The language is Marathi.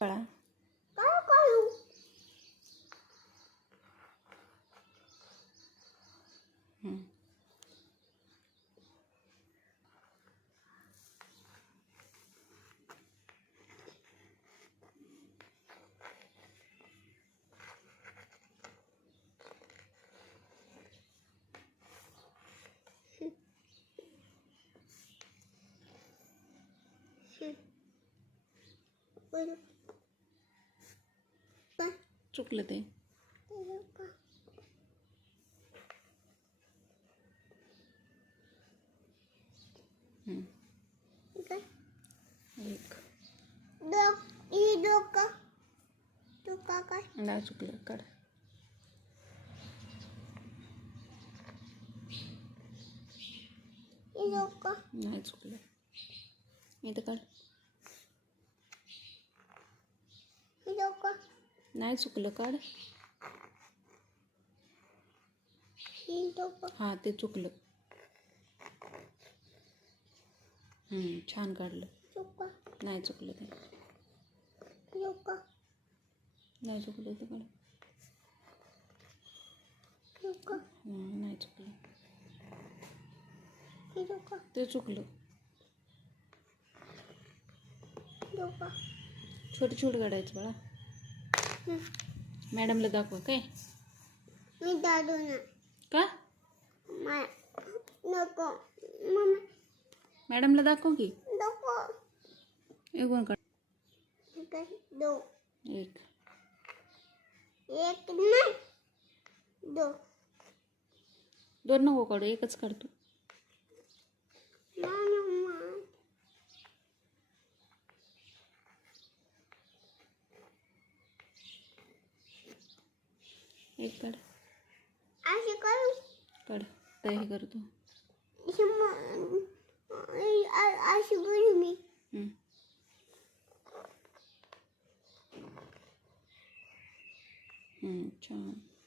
कळा. काय करू? चुकलं ते. एक नाही चुकलं. काढ. नाही चुकलं. इथं काढ. नाही चुकलं. काढ. हां ते चुकलं. छान काढलं. नाही चुकलं ते. नाही चुकलं ते. काढ. नाही चुकलं ते. चुकलं. छोटे छोटे काढायचं बाळा. मॅडमला दाखवा काय. मी दादू ना का नको मॅडमला दाखव की. नको एक काढ. दो एक एक नाही दो दोन नको काढू. एकच काढतो. एक काढ. असे करू काढ. काय हे करतो. अशी करू मी. छान.